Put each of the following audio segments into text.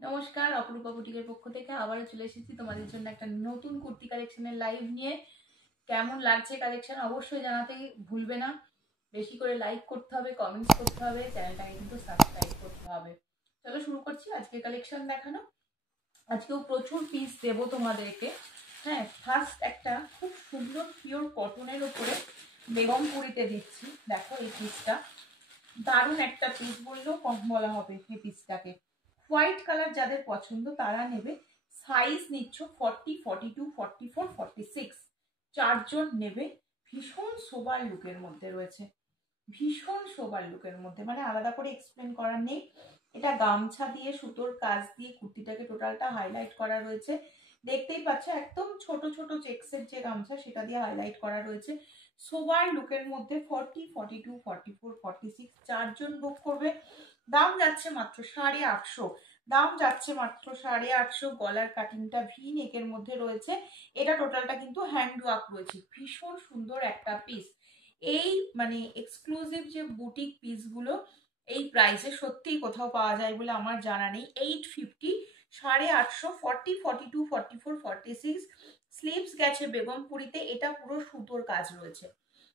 নমস্কার, অপরূপা বুটিকের পক্ষ থেকে আবারও চলে এসেছি তোমাদের জন্য একটা নতুন কুর্তি কালেকশনের লাইভ নিয়ে। কেমন লাগছে কালেকশন অবশ্যই জানাতে ভুলবে না। বেশি করে লাইক করতে হবে, কমেন্টস করতে হবে, চ্যানেলটাকে কিন্তু সাবস্ক্রাইব করতে হবে। চলো শুরু করছি আজকে কালেকশন দেখানো। আজকেও প্রচুর পিস দেবো তোমাদেরকে। হ্যাঁ, ফার্স্ট একটা খুব সুন্দর পিওর কটনের উপরে বেগমপুরিতে দিচ্ছি। দেখো এই পিসটা দারুণ একটা পিস বললেও কম বলা হবে। এই পিসটাকে হোয়াইট কালার যাদের পছন্দ তারা নেবে। সাইজ নিচ্ছ 40, 42, 44, 46, চারজন নেবে। ভীষণ সোবার লুকের মধ্যে রয়েছে, ভীষণ সোবার লুকের মধ্যে, মানে আলাদা করে এক্সপ্লেন করার নেই। এটা গামছা দিয়ে সুতোর কাজ দিয়ে কুর্তিটাকে টোটালটা হাইলাইট করা রয়েছে। দেখতেই পাচ্ছ একদম ছোট ছোট চেক্সের যে গামছা সেটা দিয়ে হাইলাইট করা রয়েছে। সোবার লুকের মধ্যে 40, 42, 44, 46 চারজন বুক করবে। দাম যাচ্ছে মাত্র 850। দাম যাচ্ছে মাত্র 850। গলার কাটিংটা ভি নেকের মধ্যে রয়েছে। এটা টোটালটা কিন্তু হ্যান্ড ওয়ার্ক রয়েছে। ভীষণ সুন্দর একটা পিস। এই মানে এক্সক্লুসিভ যে বুটিক পিসগুলো এই প্রাইসে সত্যিই কোথাও পাওয়া যায় বলে আমার জানা নেই। 850, 850, 40, 42, 44, 46। স্লিভস গেছে বেগমপুরিতে। এটা পুরো সুতোর কাজ রয়েছে।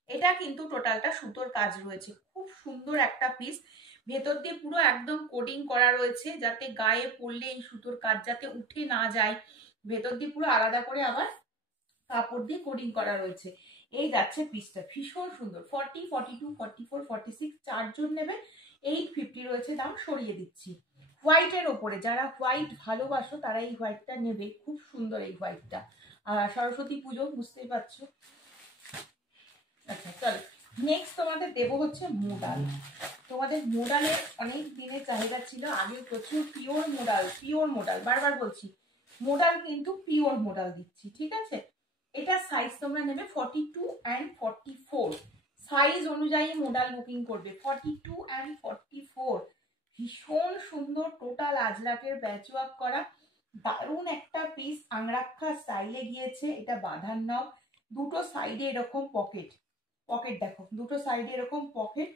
এটা কিন্তু টোটালটা সুতোর কাজ রয়েছে। খুব সুন্দর একটা পিস। ভেতর দিয়ে পুরো একদম কোডিং করা রয়েছে যাতে গায়ে পড়লে এই সুতোর কাজ যাতে উঠে না যায়। ভেতর দিয়ে পুরো আলাদা করে আবার কাপড় দিয়ে কোডিং করা রয়েছে। এই যাচ্ছে পিসটা, ভীষণ সুন্দর। 40, 42, 44, 46 চারজন নেবে। 850 রয়েছে দাম, সরিয়ে দিচ্ছি। হোয়াইটের ওপরে যারা হোয়াইট ভালোবাসো তারা এই হোয়াইটটা নেবে। খুব সুন্দর এই হোয়াইটটা। সরস্বতী পুজো বুঝতেই পারছো। আচ্ছা চলো, নেক্সট তোমাদের দেবো হচ্ছে মোডাল। তোমাদের মোডালের অনেক দিনের চাহিদা ছিল। আগে প্রচুর পিওর মোডাল, পিওর মোডাল, বারবার বলছি মোডাল কিন্তু পিওর মোডাল দিচ্ছি, ঠিক আছে। এটা সাইজ তোমরা নেবে 42 and 44। সাইজ অনুযায়ী মোডাল বুকিং করবে। 42 and 44 ভীষণ সুন্দর টোটাল আজরাকের ব্যাচওয়ার্ক করা দারুণ একটা পিস। আংরাক্ষা স্টাইলে গিয়েছে। এটা বাঁধার নব, দুটো সাইডে এরকম পকেট। পকেট দেখো, দুটো সাইডে এরকম পকেট।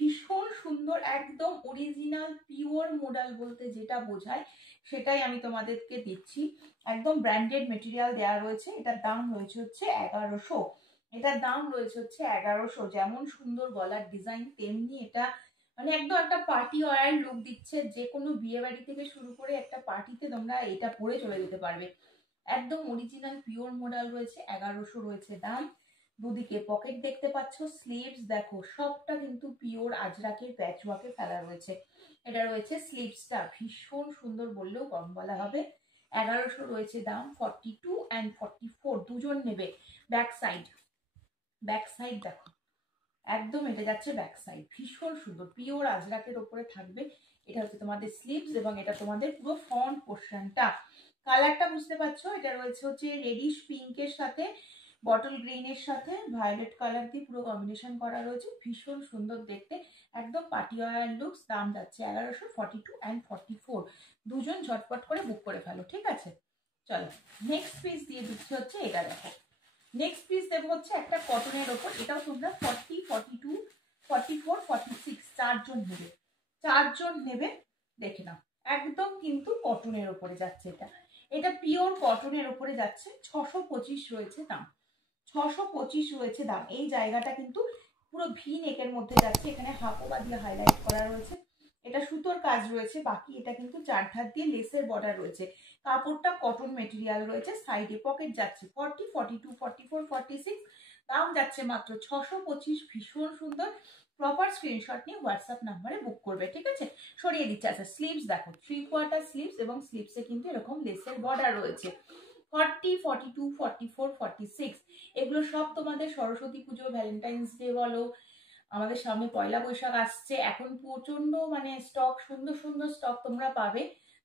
ভীষণ সুন্দর, একদম অরিজিনাল পিওর মোডাল বলতে যেটা বোঝায় সেটাই আমি তোমাদেরকে দিচ্ছি। একদম ব্র্যান্ডেড মেটেরিয়াল দেওয়া রয়েছে। এটার দাম রয়েছে হচ্ছে 1100। এটার দাম রয়েছে হচ্ছে 1100। যেমন সুন্দর গলার ডিজাইন তেমনি এটা মানে একদম একটা পার্টি ওয়্যার লুক দিচ্ছে। যে কোনো বিয়ে বাড়ি থেকে শুরু করে একটা পার্টিতে তোমরা এটা পরে চলে যেতে পারবে। একদম অরিজিনাল পিওর মোডাল রয়েছে। 1100 রয়েছে দাম। দুদিকে পকেট দেখতে পাচ্ছ। স্লিভস দেখো, সবটা কিন্তু পিওর আজরাকের প্যাচওয়ার্কে ফেলা রয়েছে। এটা রয়েছে স্লিভসটা, ভীষণ সুন্দর বললেও কম বলা হবে। 1100 রয়েছে দাম। 42 and 44 দুজন নেবে। ব্যাক সাইড, ব্যাক সাইড দেখো, একদম এটা যাচ্ছে ব্যাক সাইড। ভীষণ সুন্দর পিওর আজরাকের ওপরে থাকবে। এটা হচ্ছে তোমাদের স্লিভস এবং এটা তোমাদের পুরো ফ্রন্ট পোর্শনটা। কালারটা বুঝতে পারছো, এটা রয়েছে হচ্ছে রেডিশ পিঙ্কের সাথে বটল গ্রিনের সাথে ভায়োলেট কালার দিয়ে পুরো কম্বিনেশন করা রয়েছে। ভীষণ সুন্দর দেখতে, একদম পার্টি ওয়্যার লুকস। দাম যাচ্ছে 1100। 42 and 44 দুজন ঝটপট করে বুক করে ফেলো, ঠিক আছে। চলো নেক্সট পিস দিয়ে দিচ্ছি হচ্ছে এটা দেখো। নেক্সট পিস দেবো হচ্ছে একটা কটনের ওপর। এটাও তোমরা 40, 42, 44, 46 চারজন নেবে। চারজন নেবে, দেখে নাও। একদম কিন্তু কটনের ওপরে যাচ্ছে এটা। এটা পিওর কটনের ওপরে যাচ্ছে। 625 রয়েছে দাম। 625 রয়েছে দাম। এই জায়গাটা কিন্তু পুরো ভি নেকের মধ্যে যাচ্ছে। এখানে হাফোবা দিয়ে হাইলাইট করা রয়েছে। এটা সুতোর কাজ রয়েছে। বাকি এটা কিন্তু চারধার দিয়ে লেসের বর্ডার রয়েছে। কাপড়টা কটন মেটেরিয়াল রয়েছে। সাইডে পকেট যাচ্ছে। 40, 42, 44, 46 দাম যাচ্ছে মাত্র 625। ভীষণ সুন্দর। প্রপার স্ক্রিনশট নিয়ে হোয়াটসঅ্যাপ নাম্বারে বুক করবে, ঠিক আছে। সরিয়ে দিচ্ছে। আচ্ছা স্লিভস দেখো, 3/4 স্লিভস এবং স্লিভসে কিন্তু এরকম লেসের বর্ডার রয়েছে। 40, 42, 44, 46 এগুলো সব তোমাদের সরস্বতী পুজো, ভ্যালেন্টাইন্স ডে বলো, আমাদের সামনে পয়লা বৈশাখ আসছে। এখন প্রচন্ড মানে স্টক, সুন্দর সুন্দর স্টক তোমরা পাবে।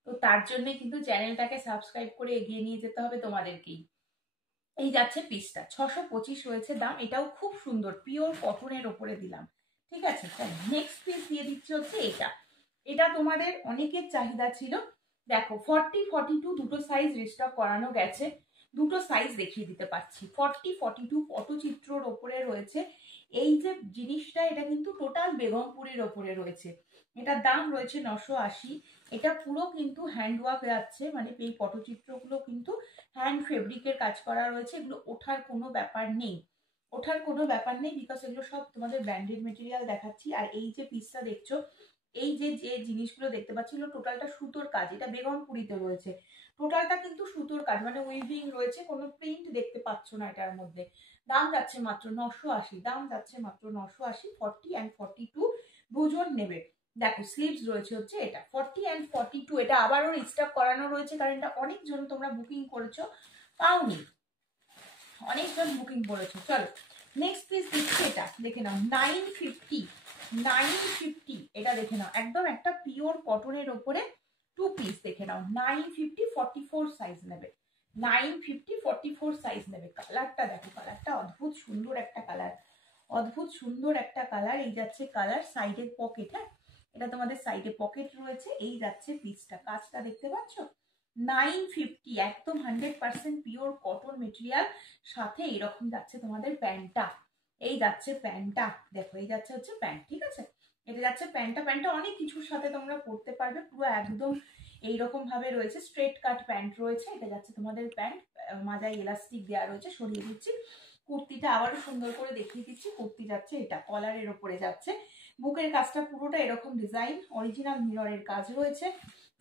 তো তার জন্য কিন্তু চ্যানেলটাকে সাবস্ক্রাইব করে এগিয়ে নিয়ে যেতে হবে তোমাদেরকেই। এই যাচ্ছে পিসটা, 625 রয়েছে দাম। এটাও খুব সুন্দর পিওর কটনের ওপরে দিলাম, ঠিক আছে। নেক্সট পিস দিয়ে দিচ্ছি হচ্ছে এটা। এটা তোমাদের অনেকের চাহিদা ছিল। দেখো 40, 42 দুটো সাইজ রিস্টক করানো গেছে। দুটো সাইজ দেখিয়ে দিতে পারছি। 40, 42 পটচিত্রর ওপরে রয়েছে। এই যে জিনিসটা এটা কিন্তু টোটাল বেগমপুরের ওপরে রয়েছে। এটার দাম রয়েছে 980। এটা পুরো কিন্তু হ্যান্ডওয়ার্ক যাচ্ছে, মানে এই পটচিত্রগুলো কিন্তু হ্যান্ড ফেব্রিকের কাজ করা রয়েছে। এগুলো ওঠার কোনো ব্যাপার নেই, ওঠার কোনো ব্যাপার নেই, বিকজ এগুলো সব তোমাদের ব্র্যান্ডেড মেটেরিয়াল দেখাচ্ছি। আর এই যে পিসটা দেখছো, এই যে যে জিনিসগুলো দেখতে পাচ্ছি টোটালটা সুতোর কাজ। এটা বেগমপুরিতে রয়েছে, টোটালটা কিন্তু সুতোর কাজ, মানে উইভিং রয়েছে, কোনো প্রিন্ট দেখতে পাচ্ছ না এটার মধ্যে। দাম যাচ্ছে মাত্র 980, দাম যাচ্ছে মাত্র 980। 40 অ্যান্ড 42 দুজন নেবে। দেখো স্লিভস রয়েছে হচ্ছে এটা 40 অ্যান্ড 42। এটা আবারও রিস্টক করানো রয়েছে, কারণ এটা অনেকজন তোমরা বুকিং করেছো, পাওনি, অনেকজন বুকিং করেছো। চলো নেক্সট পিস দিচ্ছি, এটা দেখে নাও 950, 950 এটা দেখে নাও, একদম একটা পিওর কটনের ওপরে 2 পিস দেখে নাও 950, 44 সাইজ নেবে, 950 44 সাইজ নেবে। কালারটা দেখো, কালারটা অদ্ভুত সুন্দর একটা কালার, অদ্ভুত সুন্দর একটা কালার। এই যাচ্ছে কালার, সাইডের পকেট, হ্যাঁ এটা তোমাদের সাইডে পকেট রয়েছে। এই যাচ্ছে পিসটা, কাজটা দেখতে পাচ্ছ, 950, একদম 100% পিওর কটন মেটেরিয়াল। সাথে এরকম যাচ্ছে তোমাদের প্যান্টটা, এই যাচ্ছে প্যান্টটা, দেখো এই যাচ্ছে হচ্ছে প্যান্ট, ঠিক আছে, এটা যাচ্ছে প্যান্টটা। প্যান্টটা অনেক কিছুর সাথে তোমরা পরতে পারবে, পুরো একদম এইরকম ভাবে রয়েছে, স্ট্রেট কাট প্যান্ট রয়েছে। এটা যাচ্ছে তোমাদের প্যান্ট, মাজায় ইলাস্টিক দেওয়া রয়েছে, সরিয়ে দিচ্ছি। কুর্তিটা আবারও সুন্দর করে দেখিয়ে দিচ্ছি, কুর্তি যাচ্ছে এটা কলারের ওপরে যাচ্ছে, বুকের কাজটা পুরোটা এরকম ডিজাইন, অরিজিনাল মিররের কাজ রয়েছে।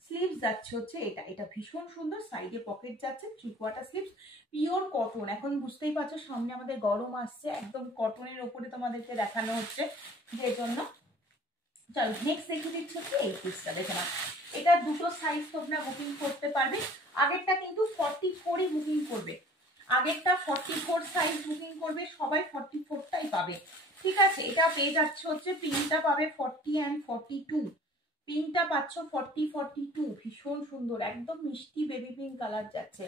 স্লিভস যাচ্ছে হচ্ছে এটা, এটা ভীষণ সুন্দর, সাইডে পকেট যাচ্ছে, 3/4 স্লিভস, পিওর কটন। এখন বুঝতেই পারছো সামনে আমাদের গরম আসছে, একদম কটনের ওপরে তোমাদেরকে দেখানো হচ্ছে, যে জন্য। চলো নেক্সট দেখিয়ে দিচ্ছি হচ্ছে এই পিসটা, দেখে নাও। এটা দুটো সাইজ তোমরা বুকিং করতে পারবে। আগেরটা কিন্তু 44ই বুকিং করবে, আগেরটা 44 সাইজ বুকিং করবে, সবাই 44টাই পাবে, ঠিক আছে। এটা পেয়ে যাচ্ছে হচ্ছে, পিঙ্কটা পাবে 40 অ্যান্ড 42, পিঙ্কটা পাচ্ছ 40 42, ভীষণ সুন্দর, একদম মিষ্টি বেবি পিঙ্ক কালার যাচ্ছে,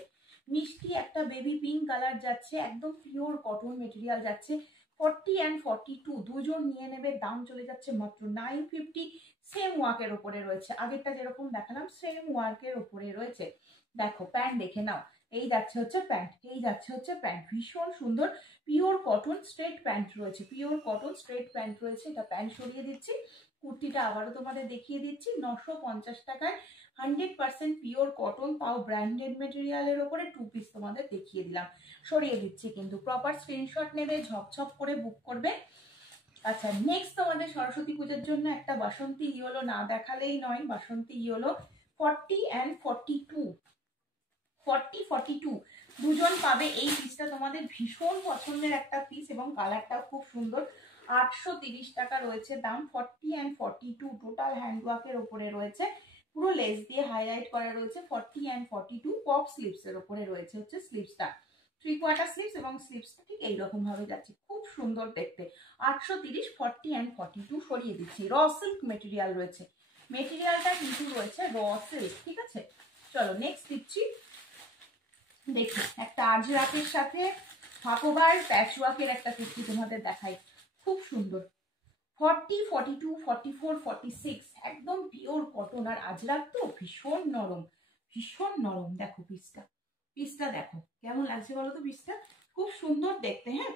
মিষ্টি একটা বেবি পিঙ্ক কালার যাচ্ছে, একদম পিওর কটন মেটেরিয়াল যাচ্ছে। 40 অ্যান্ড 42 দুজন নিয়ে নেবে, দাম চলে যাচ্ছে মাত্র 950। সেম ওয়ার্কের ওপরে রয়েছে, আগেরটা যেরকম দেখালাম সেম ওয়ার্কের ওপরে রয়েছে। দেখো প্যান্ট দেখে নাও, এই যাচ্ছে হচ্ছে প্যান্ট, এই যাচ্ছে হচ্ছে প্যান্ট, ভীষণ সুন্দর পিওর কটন স্ট্রেট প্যান্ট রয়েছে, পিওর কটন স্ট্রেট প্যান্ট রয়েছে। এটা প্যান্ট সরিয়ে দিচ্ছি, কুর্তিটা আবারও তোমাদের দেখিয়ে দিচ্ছি, 950 টাকায় 100% পিওর কটন, তাও ব্র্যান্ডেড মেটেরিয়ালের ওপরে 2 পিস তোমাদের দেখিয়ে দিলাম, সরিয়ে দিচ্ছি কিন্তু। প্রপার স্ক্রিনশট নেবে, ঝপঝপ করে বুক করবে। আচ্ছা নেক্সট তোমাদের সরস্বতী পুজোর জন্য একটা বাসন্তী ইয়েলো না দেখালেই নয়, বাসন্তী ইয়েলো 40 অ্যান্ড 42, 40 42 দুজন পাবে। এই পিসটা তোমাদের ভীষণ পছন্দের একটা পিস, এবং কালারটাও খুব সুন্দর। 830 টাকা রয়েছে দাম, 40 অ্যান্ড 42 টোটাল হ্যান্ডওয়ার্কের ওপরে রয়েছে, পুরো লেস দিয়ে হাইলাইট করা রয়েছে। 40 অ্যান্ড 42 পপ স্লিভস এর ওপরে রয়েছে হচ্ছে স্লিভসটা, 3/4 স্লিভস, এবং স্লিভসটা ঠিক এইরকম ভাবে যাচ্ছে, খুব সুন্দর দেখতে। 830, 40 অ্যান্ড 42 সরিয়ে দিচ্ছি। র সিল্ক মেটেরিয়াল রয়েছে, মেটেরিয়ালটা কিন্তু রয়েছে র সিল্ক, ঠিক আছে। চলো নেক্সট দিচ্ছি, দেখি একটা আজরাকের সাথে হাকোবার প্যাচওয়ার্কের একটা কুর্তি তোমাদের দেখাই, খুব সুন্দর। 40 42 44 46 একদম পিওর কটন, আর আজরাক তো ভীষণ নরম, ভীষণ নরম। দেখো পিসটা, পিসটা দেখো কেমন লাগছে বলো তো, পিসটা খুব সুন্দর দেখতে। হ্যাঁ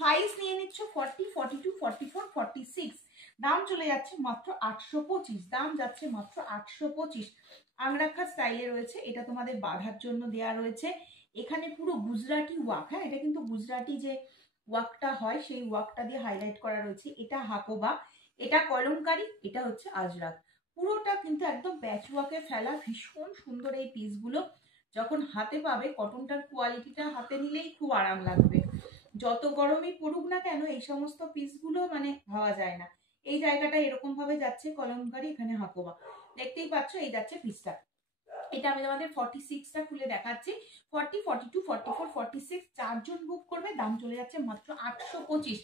সাইজ নিয়ে নিচ্ছ 40 42 44 46, দাম চলে যাচ্ছে মাত্র 825, দাম যাচ্ছে মাত্র 825। আংরাখা স্টাইলে রয়েছে, এটা তোমাদের বাঁধার জন্য দেয়া রয়েছে। এখানে পুরো গুজরাটি ওয়ার্ক, হ্যাঁ এটা কিন্তু গুজরাটি যে ওয়ার্কটা হয় সেই ওয়ার্কটা দিয়ে হাইলাইট করা রয়েছে। এটা হাকোবা, এটা কলমকারি, এটা হচ্ছে আজরাক, পুরোটা কিন্তু একদম প্যাচ ওয়ার্কে ফেলা, ভীষণ সুন্দর এই পিসগুলো। যখন হাতে পাবে কটনটার কোয়ালিটিটা হাতে নিলেই খুব আরাম লাগবে, যত গরমই পড়ুক না কেন এই সমস্ত পিসগুলো মানে ভাবা যায় না। এই জায়গাটা এরকম ভাবে যাচ্ছে কলমকারি, এখানে হাকোবা, দেখতেই পাচ্ছ এই যাচ্ছে পিসটা। এটা আমি তোমাদের 46টা খুলে দেখাচ্ছি, 40 42 44 46 চারজন বুক করবে, দাম চলে যাচ্ছে মাত্র 825,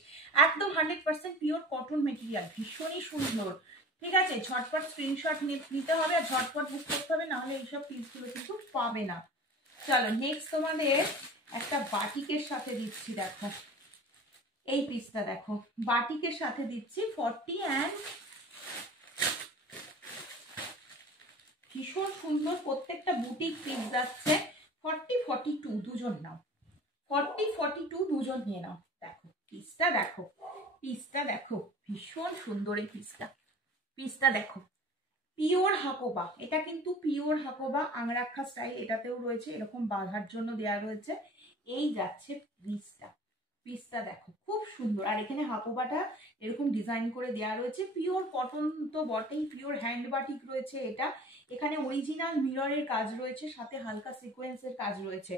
একদম 100% পিওর কটন মেটেরিয়াল, ভীষণই সুন্দর, ঠিক আছে। ঝটপট স্ক্রিনশট নিতে হবে আর ঝটপট বুক করতে হবে, নাহলে এইসব পিসগুলো কিন্তু পাবে না। চলো নেক্সট তোমাদের একটা বাটিকের সাথে দিচ্ছি, দেখো এই পিসটা দেখো, বাটিকের সাথে দিচ্ছি 40 অ্যান্ড ভীষণ সুন্দর, প্রত্যেকটা বুটিক পিস যাচ্ছে। 40 42 দুজন নাও, 40 42 দুজন নিয়ে নাও। দেখো পিসটা দেখো, পিসটা দেখো ভীষণ সুন্দর এই পিসটা, পিসটা দেখো, পিওর হাকোবা, এটা কিন্তু পিওর হাকোবা আংরাক্ষা স্টাইল, এটাতেও রয়েছে এরকম বাঁধার জন্য দেওয়া রয়েছে। এই যাচ্ছে পিসটা, পিসটা দেখো খুব সুন্দর। আর এখানে হাকোবাটা এরকম ডিজাইন করে দেওয়া রয়েছে, পিওর কটন তো বটেই, পিওর হ্যান্ড বাটিক রয়েছে এটা। এখানে অরিজিনাল মিররের কাজ রয়েছে, সাথে হালকা সিকোয়েন্সের কাজ রয়েছে।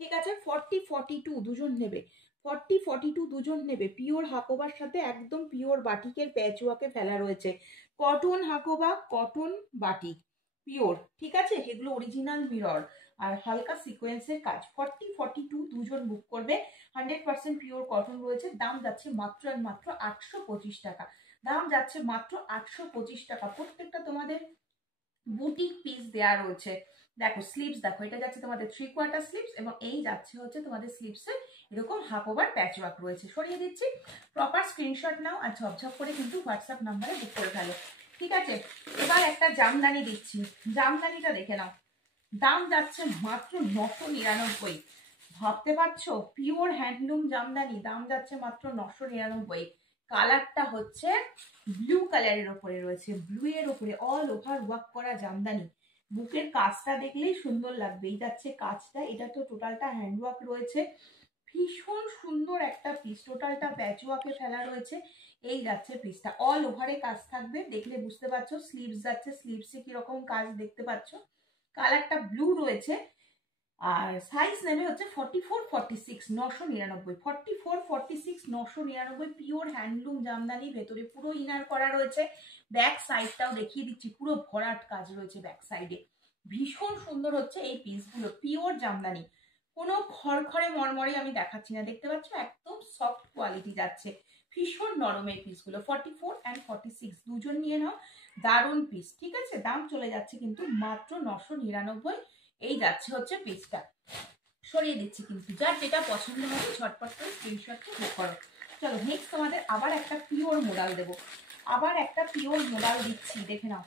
ঠিক আছে, 40-42 দুজন নেবে, 40-42 দুজন নেবে। পিওর হাকোবার সাথে একদম পিওর বাটিকের প্যাচওয়ার্কে ফেলা রয়েছে। Cotton Hakoba, cotton batik pure, ঠিক আছে, এগুলো অরিজিনাল মিরর আর হালকা সিকোয়েন্সের কাজ। 40-42 দুজন বুক করবে। 100% পিওর কটন রয়েছে। দাম যাচ্ছে মাত্র আর মাত্র 825 টাকা। দাম যাচ্ছে মাত্র 825 টাকা। প্রত্যেকটা তোমাদের বুটিক পিস দেয়া রয়েছে। দেখো স্লিভস দেখো, এটা যাচ্ছে তোমাদের 3/4 স্লিভস এবং এই যাচ্ছে হচ্ছে তোমাদের স্লিভসে এরকম হাফ ওভার প্যাচ ওয়ার্ক রয়েছে। সরিয়ে দিচ্ছি, প্রপার স্ক্রিনশট নাও আর ঝপঝপ করে কিন্তু হোয়াটসঅ্যাপ নাম্বারে বুক করে ফেলো। ঠিক আছে, এবার একটা জামদানি দিচ্ছি, জামদানিটা দেখে নাও। দাম যাচ্ছে মাত্র 999। ভাবতে পারছো, পিওর হ্যান্ডলুম জামদানি, দাম যাচ্ছে মাত্র 999। কালারটা হচ্ছে ব্লু কালারের ওপরে রয়েছে, ব্লু এর ওপরে অল ওভার ওয়ার্ক করা জামদানি। বুকের কাজটা দেখলেই সুন্দর লাগবে। এই যাচ্ছে কাজটা, এটা তো টোটালটা হ্যান্ড ওয়ার্ক রয়েছে। ভীষণ সুন্দর একটা পিস, টোটালটা প্যাচ ওয়ার্কে ফেলা রয়েছে। এই যাচ্ছে পিসটা, অল ওভারে কাজ থাকবে, দেখলে বুঝতে পারছো। স্লিভস যাচ্ছে, স্লিভসে কিরকম কাজ দেখতে পাচ্ছ। কালারটা ব্লু রয়েছে। আর সাইজ নেবে হচ্ছে 44-46, 999। 44-46, 999। পিওর হ্যান্ডলুম জামদানি, ভেতরে পুরো ইনার করা রয়েছে। ব্যাক সাইডটাও দেখিয়ে দিচ্ছি, পুরো ভরাট কাজ রয়েছে ব্যাক সাইডে। ভীষণ সুন্দর হচ্ছে এই পিসগুলো, পিওর জামদানি, কোনো খড়খড়ে মরমরে আমি দেখাচ্ছি না, দেখতে পাচ্ছ একদম সফট কোয়ালিটি যাচ্ছে। ভীষণ নরম এই পিসগুলো। 44 and 46 দুজন নিয়ে নাও, দারুণ পিস। ঠিক আছে, দাম চলে যাচ্ছে কিন্তু মাত্র 999। এই যাচ্ছে হচ্ছে পিসটা। সরিয়ে দিচ্ছি কিন্তু, যার যেটা পছন্দ হবে ঝটপট করে স্ক্রিনশটটা বুক করো। চলো নেক্সট তোমাদের আবার একটা পিওর মোডাল দেবো, আবার একটা পিওর মোডাল দিচ্ছি, দেখে নাও।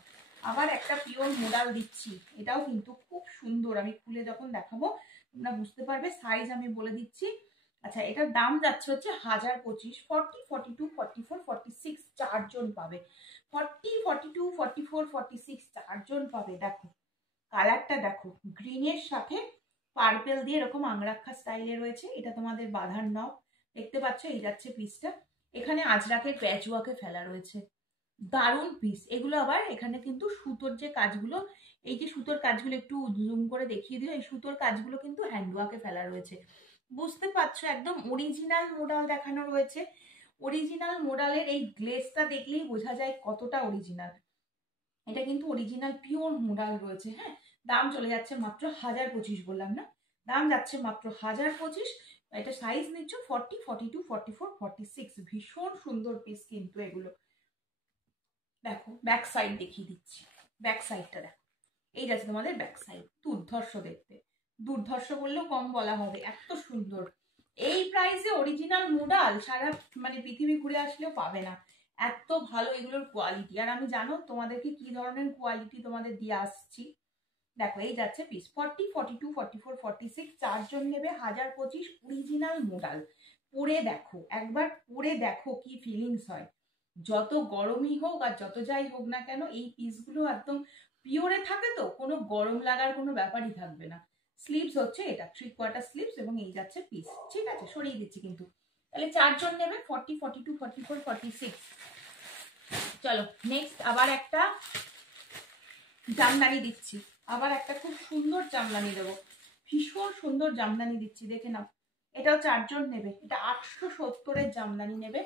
আবার একটা পিওর মোডাল দিচ্ছি, এটাও কিন্তু খুব সুন্দর। আমি খুলে যখন দেখাবো তোমরা বুঝতে পারবে। সাইজ আমি বলে দিচ্ছি। আচ্ছা, এটার দাম যাচ্ছে হচ্ছে 1025। 40, 42, 44, 46 চারজন পাবে। 40, 42, 44, 46 চারজন পাবে। দেখো কালারটা দেখো, গ্রিনের সাথে পার্পেল দিয়ে এরকম আংরাক্ষা স্টাইলে রয়েছে। এটা তোমাদের বাঁধার নব, দেখতে পাচ্ছ। এই যাচ্ছে পিসটা, এখানে আজরাকের প্যাচ ওয়ার্কে ফেলা রয়েছে। দারুণ পিস এগুলো। আবার এখানে কিন্তু সুতোর যে কাজগুলো, এই যে সুতোর কাজগুলো একটু জুম করে দেখিয়ে দিও, এই সুতোর কাজগুলো কিন্তু হ্যান্ডওয়ার্কে ফেলা রয়েছে। বুঝতে পারছো, একদম অরিজিনাল মোডাল দেখানো রয়েছে। অরিজিনাল মোডালের এই গ্লেজটা দেখলেই বোঝা যায় কতটা অরিজিনাল। এটা কিন্তু অরিজিনাল পিওর মোডাল রয়েছে। হ্যাঁ, দাম চলে যাচ্ছে মাত্র 1025, বললাম না, দাম যাচ্ছে মাত্র 1025। এটা সাইজ নিচ্ছ 40, 42, 44, 46। ভীষণ সুন্দর পিস কিন্তু এগুলো। দেখো ব্যাক সাইড দেখিয়ে দিচ্ছি, ব্যাক সাইডটা দেখো। এই যাচ্ছে তোমাদের ব্যাক সাইড, দুর্ধর্ষ দেখতে, দুর্ধর্ষ বললেও কম বলা হবে, এত সুন্দর। এই প্রাইসে অরিজিনাল মোডাল সারা মানে পৃথিবী ঘুরে আসলেও পাবে না, এত ভালো এগুলোর কোয়ালিটি। আর আমি জানো তোমাদেরকে কি ধরনের কোয়ালিটি তোমাদের দিয়ে আসছি। দেখো এই যাচ্ছে পিস, 40, 42, 44, 46 চারজন নেবে। 1025 অরিজিনাল মোডাল। পরে দেখো একবার, পরে দেখো কি ফিলিংস হয়। যত গরমই হোক আর যত যাই হোক না কেন, এই পিসগুলো একদম পিওরে থাকে, তো কোনো গরম লাগার কোনো ব্যাপারই থাকবে না। স্লিভস হচ্ছে এটা 3/4 স্লিভস এবং এই যাচ্ছে পিস। ঠিক আছে, সরিয়ে দিচ্ছি কিন্তু। তাহলে চারজন নেবে, 40, 42, 44, 46। চলো নেক্সট আবার একটা জামদানি দিচ্ছি, আবার একটা খুব সুন্দর জামদানি দেবো। ভীষণ সুন্দর জামদানি দিচ্ছি, দেখে নাও। এটাও চারজন নেবে, এটা 870-এর জামদানি নেবে।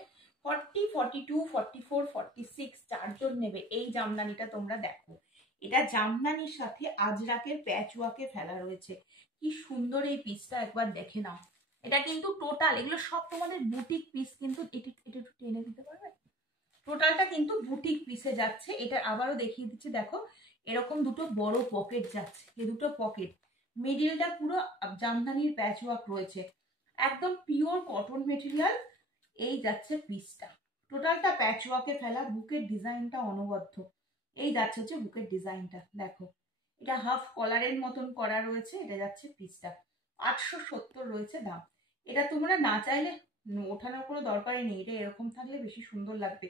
40, 42, 44, 46 চারজন নেবে। এই জামদানিটা তোমরা দেখো, এটা জামদানির সাথে আজরাকের প্যাচ ওয়ার্কে ফেলা রয়েছে। কি সুন্দর এই পিসটা, একবার দেখে নাও। এটা কিন্তু টোটাল এগুলো সব তোমাদের বুটিক পিস কিন্তু। এটা একটু টেনে দিতে পারবে, টোটালটা কিন্তু বুটিক পিসে যাচ্ছে। এটা আবারও দেখিয়ে দিচ্ছি, দেখো এরকম দুটো বড় পকেট যাচ্ছে, এই দুটো পকেট, মিডিলটা পুরো জামদানির প্যাচ ওয়ার্ক রয়েছে, একদম পিওর কটন মেটেরিয়াল। এই যাচ্ছে পিসটা, টোটালটা প্যাচ ওয়ার্কে ফেলা। বুকের ডিজাইনটা অনবদ্য। এই যাচ্ছে হচ্ছে বুকের ডিজাইনটা, দেখো এটা হাফ কলারের মতন করা রয়েছে। এটা যাচ্ছে পিসটা, 870 রয়েছে দাম। এটা তোমরা না চাইলে ওঠানোর কোনো দরকারই নেই, এটা এরকম থাকলে বেশি সুন্দর লাগবে।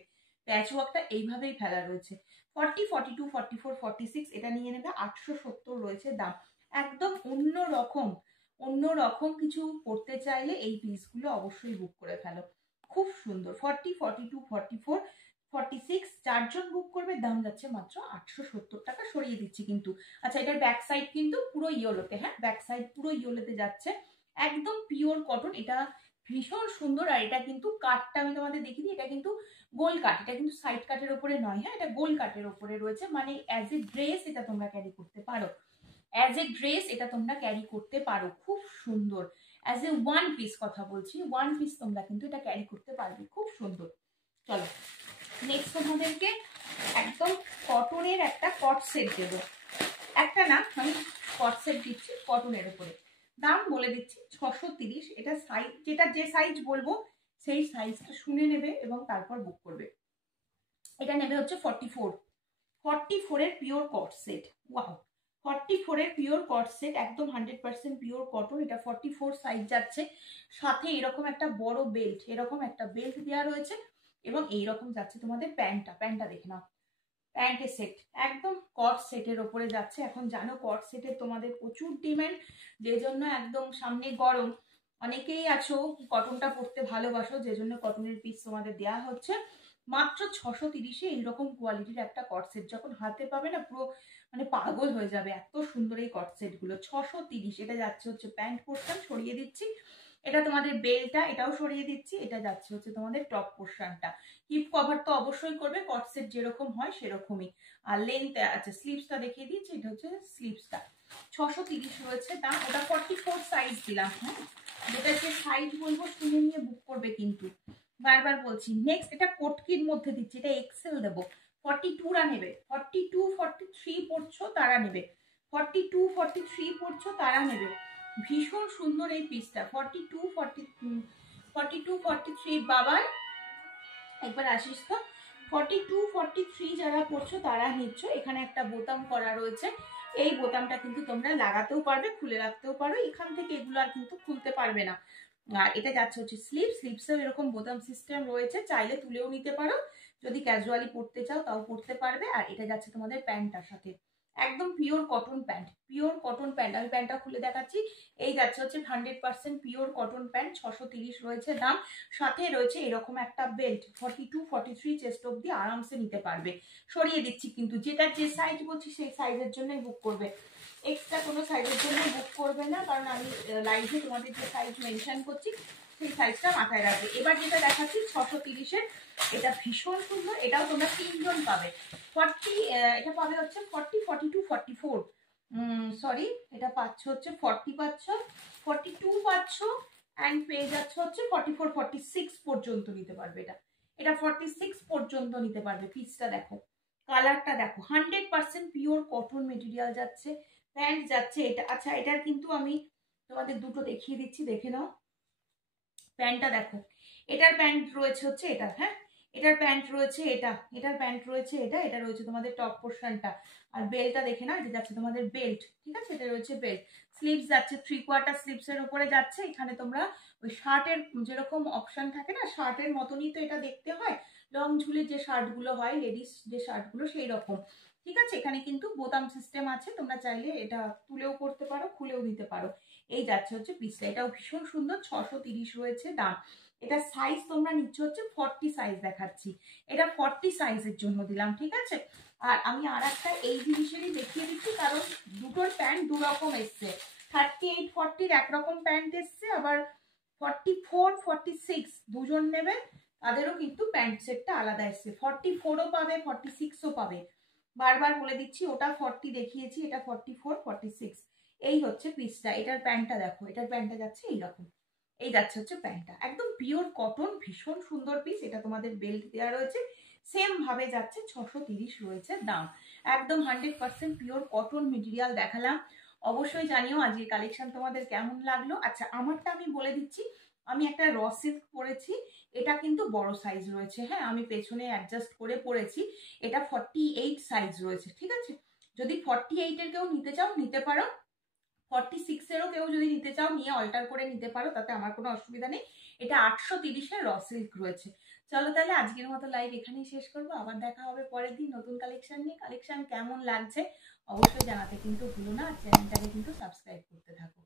প্যাচওয়ার্কটা এইভাবেই ফেলা রয়েছে। 40, 42, 44, 46 এটা নিয়ে নেবে। 870 রয়েছে দাম। একদম অন্য রকম কিছু পড়তে চাইলে এই পিসগুলো অবশ্যই বুক করে ফেলো। খুব সুন্দর। 40, 42, 44, 46 চারজন বুক করবে, দাম যাচ্ছে মাত্র 870 টাকা। সরিয়ে দিচ্ছি কিন্তু। আচ্ছা, এটার ব্যাক সাইড কিন্তু পুরো ইয়েলোতে, হ্যাঁ ব্যাক সাইড পুরো ইয়েলোতে যাচ্ছে, একদম পিওর কটন। এটা ভীষণ সুন্দর। আর এটা কিন্তু কাটটা আমি তোমাদের দেখিয়ে দিই, এটা কিন্তু গোল কাট, এটা কিন্তু সাইড কাটের ওপরে নয়, হ্যাঁ এটা গোল কাটের ওপরে রয়েছে। মানে অ্যাজ এ ড্রেস এটা তোমরা ক্যারি করতে পারো, অ্যাজ এ ড্রেস এটা তোমরা ক্যারি করতে পারো। খুব সুন্দর। অ্যাজ এ ওয়ান পিস কথা বলছি, ওয়ান পিস তোমরা কিন্তু এটা ক্যারি করতে পারবে। খুব সুন্দর। চলো নেক্সট তোমাদেরকে একদম কটনের একটা কট সেট দেবো। একটা না, আমি কট সেট দিচ্ছি কটনের উপরে। দাম বলে দিচ্ছি 630। এটা সাইজ, যেটা যে সাইজ বলবো সেই সাইজটা শুনে নেবে এবং তারপর বুক করবে। এটা নেবে হচ্ছে 44। 44 এর পিওর কট সেট। ওয়াও, 44 এর পিওর কট সেট, একদম 100% পিওর কটন। এটা 44 সাইজ যাচ্ছে। সাথে এরকম একটা বড় বেল্ট, এরকম একটা বেল্ট দেওয়া রয়েছে এবং এইরকম যাচ্ছে তোমাদের প্যান্টটা দেখে নাও। প্যান্টের সেট একদম কট সেটের ওপরে যাচ্ছে। এখন জানো কট সেটের তোমাদের প্রচুর ডিমান্ড, যে জন্য একদম সামনে গরম, অনেকেই আছো কটনটা পরতে ভালোবাসো, যে জন্য কটনের পিস তোমাদের দেওয়া হচ্ছে মাত্র 630-এ। এইরকম কোয়ালিটির একটা কট সেট যখন হাতে পাবে না, পুরো মানে পাগল হয়ে যাবে। এত সুন্দর এই কট সেট গুলো। 630। এটা যাচ্ছে হচ্ছে প্যান্ট পোর্শন, সরিয়ে দিচ্ছি। এটা তোমাদের বেলটা, এটাও সরিয়ে দিচ্ছি। এটা যাচ্ছে হচ্ছে তোমাদের টপ পোর্শনটা। হিপ কভার তো অবশ্যই করবে, কট সেট যেরকম হয় সেরকমই। আর লেন্থ, আচ্ছা স্লিভসটা দেখিয়ে দিচ্ছি। এটা হচ্ছে স্লিভসটা। 630 রয়েছে দাম। ওটা 44 সাইজ দিলাম, হ্যাঁ যেটা যে সাইজ বলবো শুনে নিয়ে বুক করবে কিন্তু, বারবার বলছি। নেক্সট এটা কোটকির মধ্যে দিচ্ছি, এটা এক্সেল দেবো। 42রা নেবে, 42, 43 পড়ছো তারা নেবে, 42, 43 পড়ছো তারা নেবে। ভীষণ সুন্দর এই পিসটা। 42, 42, 43 বাবার একবার আসিস তো। 42, 43 যারা পড়ছো তারা নিচ্ছ। এখানে একটা বোতাম করা রয়েছে, এই বোতামটা কিন্তু তোমরা লাগাতেও পারবে, খুলে রাখতেও পারো। এখান থেকে এগুলো আর কিন্তু খুলতে পারবে না। আর এটা যাচ্ছে হচ্ছে স্লিভসেও এরকম বোতাম সিস্টেম রয়েছে, চাইলে তুলেও নিতে পারো, যদি ক্যাজুয়ালি পড়তে চাও তাও পড়তে পারবে। আর এটা যাচ্ছে তোমাদের প্যান্টটার সাথে, একদম pure cotton pant, pure cotton pant. আমি প্যান্টটা খুলে দেখাচ্ছি। এই যাচ্ছে হচ্ছে 100% পিওর কটন প্যান্ট। 630 রয়েছে দাম। সাথে রয়েছে এরকম একটা বেল্ট। 42, 43 চেস্ট অব্দি আরামসে নিতে পারবে। সরিয়ে দিচ্ছি কিন্তু, যেটা যে সাইজ বলছি সেই সাইজের জন্যই বুক করবে, এক্সট্রা কোনো সাইজের জন্য বুক করবে না, কারণ আমি লাইভে তোমাদের যে সাইজ মেনশন করছি সেই সাইজটা মাথায় রাখবে। এবার যেটা দেখাচ্ছি 630-এর, এটা ভীষণ সুন্দর। এটাও তোমরা 3জন পাবে। 40, এটা পাবে হচ্ছে 40, 42, 44, সরি এটা পাচ্ছ হচ্ছে 40 পাচ্ছ, 42 পাচ্ছ, অ্যান্ড পেয়ে যাচ্ছ হচ্ছে 44, 46 পর্যন্ত নিতে পারবে। এটা 46 পর্যন্ত নিতে পারবে। পিসটা দেখো, কালারটা দেখো, 100% পিওর কটন মেটেরিয়াল যাচ্ছে। প্যান্ট যাচ্ছে এটা। আচ্ছা, এটার কিন্তু আমি তোমাদের দুটো দেখিয়ে দিচ্ছি, দেখে নাও। প্যান্টটা দেখো, এটার প্যান্ট রয়েছে হচ্ছে এটা, হ্যাঁ এটার প্যান্ট রয়েছে এটা, এটার প্যান্ট রয়েছে এটা, এটা রয়েছে তোমাদের টপ পোর্শনটা। আর বেল্টটা দেখে না, এটা যাচ্ছে তোমাদের বেল্ট, ঠিক আছে, এটা রয়েছে বেল্ট। স্লিভস যাচ্ছে 3/4 স্লিভসের উপরে যাচ্ছে। এখানে তোমরা ওই শার্টের যেরকম অপশন থাকে না, শার্টের মতনই তো এটা দেখতে হয়, লং ঝুলের যে শার্টগুলো হয়, লেডিস যে শার্টগুলো সেই রকম, ঠিক আছে। এখানে কিন্তু বোতাম সিস্টেম আছে, তোমরা চাইলে এটা তুলেও করতে পারো, খুলেও দিতে পারো। এই যাচ্ছে হচ্ছে পিসটা। এটাও ভীষণ সুন্দর। 630 রয়েছে দাম। এটা সাইজ তোমরা নিচ্ছ হচ্ছে 40 সাইজ দেখাচ্ছি, এটা 40 সাইজের জন্য দিলাম, ঠিক আছে। আর আমি আর একটা এই জিনিসেরই দেখিয়ে দিচ্ছি, কারণ দুটোর প্যান্ট দু রকম এসছে। 38, 40 একরকম প্যান্ট এসছে, আবার 44, 46 দুজন নেবে তাদেরও কিন্তু প্যান্ট সেটটা আলাদা এসছে। 44ও পাবে, 46ও পাবে। বারবার বলে দিচ্ছি, ওটা 40 দেখিয়েছি, এটা 44, 46। এই হচ্ছে পিসটা। এটার প্যান্টটা দেখো, এটার প্যান্টটা যাচ্ছে এইরকম, এই যাচ্ছে হচ্ছে প্যান্টটা, একদম পিওর কটন, ভীষণ সুন্দর পিস। এটা তোমাদের বেল্ট দেওয়া রয়েছে, সেম ভাবে যাচ্ছে। 630 রয়েছে দাম। একদম 100% পিওর কটন মেটেরিয়াল দেখালাম। অবশ্যই জানিও আজকের কালেকশন তোমাদের কেমন লাগলো। আচ্ছা, আমারটা আমি বলে দিচ্ছি, আমি একটা র সিল্ক পরেছি, এটা কিন্তু বড় সাইজ রয়েছে, হ্যাঁ আমি পেছনে অ্যাডজাস্ট করে পরেছি। এটা 48 সাইজ রয়েছে, ঠিক আছে। যদি 48-এর কেউ নিতে চাও নিতে পারো, 46-এরও কেউ যদি নিতে চাও নিয়ে অল্টার করে নিতে পারো, তাতে আমার কোনো অসুবিধা নেই। এটা 830-এর র সিল্ক রয়েছে। চলো তাহলে আজকের মতো লাইভ এখানেই শেষ করবো, আবার দেখা হবে পরের দিন নতুন কালেকশন নিয়ে। কালেকশন কেমন লাগছে অবশ্যই জানাতে কিন্তু ভুলো না, আর চ্যানেলটাকে কিন্তু সাবস্ক্রাইব করতে থাকো।